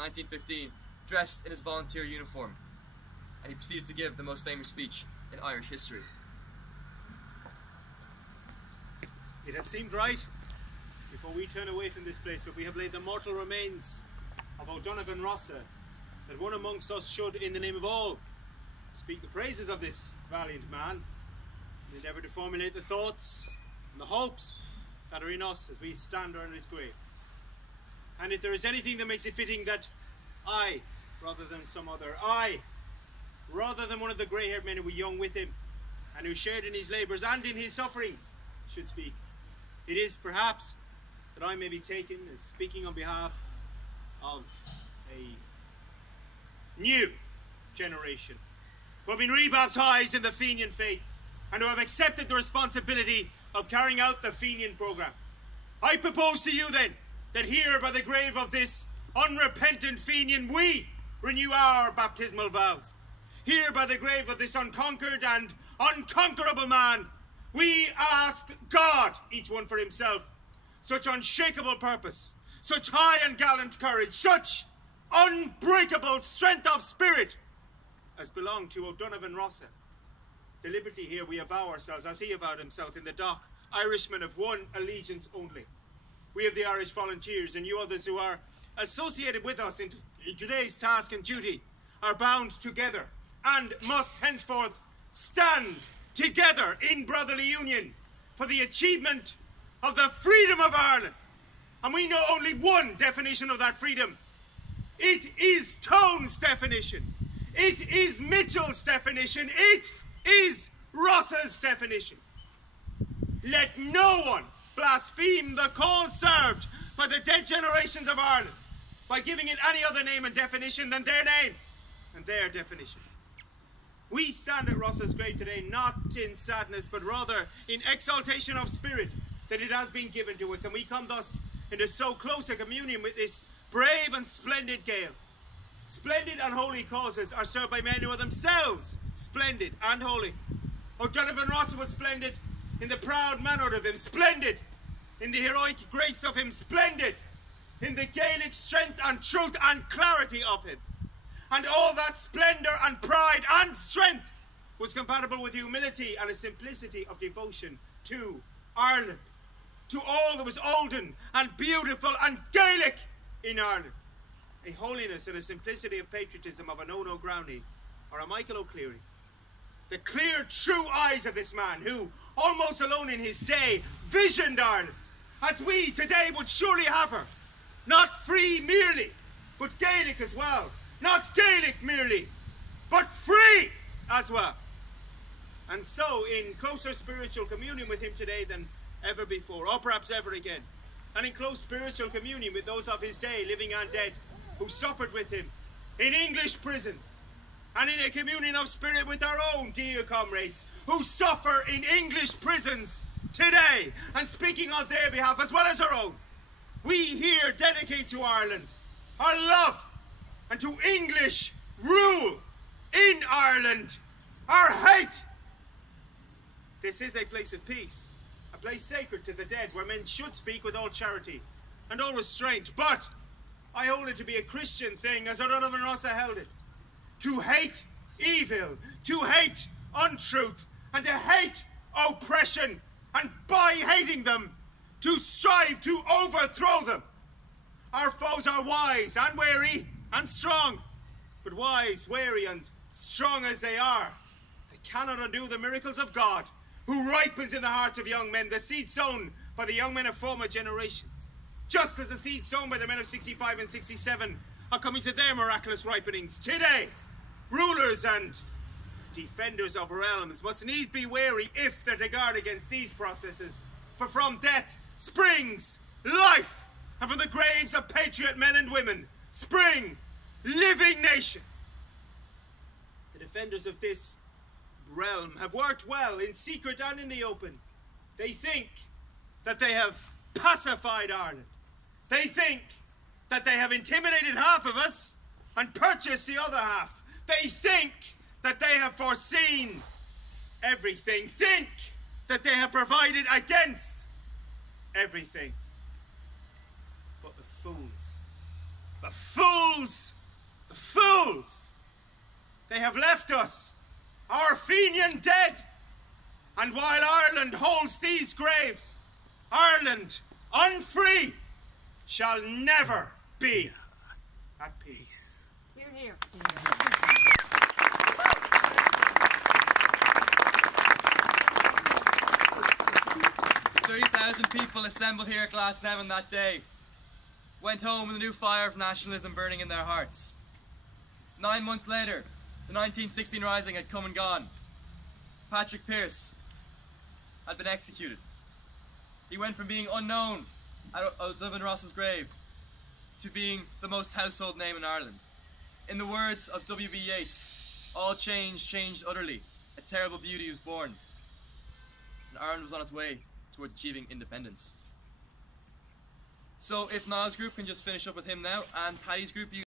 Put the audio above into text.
1915, dressed in his volunteer uniform, and he proceeded to give the most famous speech in Irish history. It has seemed right, before we turn away from this place where we have laid the mortal remains of O'Donovan Rossa, that one amongst us should, in the name of all, speak the praises of this valiant man, and endeavour to formulate the thoughts and the hopes that are in us as we stand under his grave. And if there is anything that makes it fitting that I, rather than some other, rather than one of the grey-haired men who were young with him, and who shared in his labours and in his sufferings, should speak, it is perhaps that I may be taken as speaking on behalf of a new generation who have been rebaptised in the Fenian faith and who have accepted the responsibility of carrying out the Fenian programme. I propose to you then that here by the grave of this unrepentant Fenian we renew our baptismal vows. Here by the grave of this unconquered and unconquerable man we ask God, each one for himself, such unshakable purpose, such high and gallant courage, such unbreakable strength of spirit as belonged to O'Donovan Rossa. Deliberately here we avow ourselves, as he avowed himself in the dock, Irishmen of one allegiance only. We of the Irish Volunteers and you others who are associated with us in today's task and duty are bound together and must henceforth stand together in brotherly union for the achievement of the freedom of Ireland. And we know only one definition of that freedom. It is Tone's definition. It is Mitchell's definition. It is Rossa's definition. Let no one blaspheme the cause served by the dead generations of Ireland by giving it any other name and definition than their name and their definition. We stand at Rossa's grave today not in sadness, but rather in exaltation of spirit that it has been given to us, and we come thus into so close a communion with this brave and splendid Gael. Splendid and holy causes are served by men who are themselves splendid and holy. O'Donovan Rossa was splendid in the proud manhood of him, splendid in the heroic grace of him, splendid in the Gaelic strength and truth and clarity of him. And all that splendour and pride and strength was compatible with humility and a simplicity of devotion to Ireland, to all that was olden and beautiful and Gaelic in Ireland. A holiness and a simplicity of patriotism of an Ono Growney or a Michael O'Cleary. The clear, true eyes of this man who, almost alone in his day, visioned Ireland as we today would surely have her. Not free merely, but Gaelic as well. Not Gaelic merely, but free as well. And so, in closer spiritual communion with him today than ever before, or perhaps ever again, and in close spiritual communion with those of his day, living and dead, who suffered with him in English prisons, and in a communion of spirit with our own dear comrades who suffer in English prisons today, and speaking on their behalf as well as our own, we here dedicate to Ireland our love and to English rule in Ireland our hate. This is a place of peace, a place sacred to the dead, where men should speak with all charity and all restraint. But I hold it to be a Christian thing, as O'Donovan Rossa held it, to hate evil, to hate untruth, and to hate oppression, and by hating them, to strive to overthrow them. Our foes are wise and wary and strong, but wise, wary, and strong as they are, they cannot undo the miracles of God, who ripens in the hearts of young men the seed sown by the young men of former generations, just as the seed sown by the men of 65 and 67 are coming to their miraculous ripenings today. Rulers and defenders of realms must needs be wary if they're to guard against these processes, for from death springs life, and from the graves of patriot men and women spring living nations. The defenders of this realm have worked well in secret and in the open. They think that they have pacified Ireland. They think that they have intimidated half of us and purchased the other half. They think that they have foreseen everything. Think that they have provided against everything. But the fools fools! The fools! They have left us, our Fenian dead. And while Ireland holds these graves, Ireland, unfree, shall never be at peace. Hear, hear. 30,000 people assembled here at Glasnevin that day went home with a new fire of nationalism burning in their hearts. 9 months later, the 1916 Rising had come and gone. Patrick Pearse had been executed. He went from being unknown at Glasnevin Rossa's grave to being the most household name in Ireland. In the words of W.B. Yeats, all change changed utterly. A terrible beauty was born. And Ireland was on its way towards achieving independence. So if Niall's group can just finish up with him now, and Paddy's group, you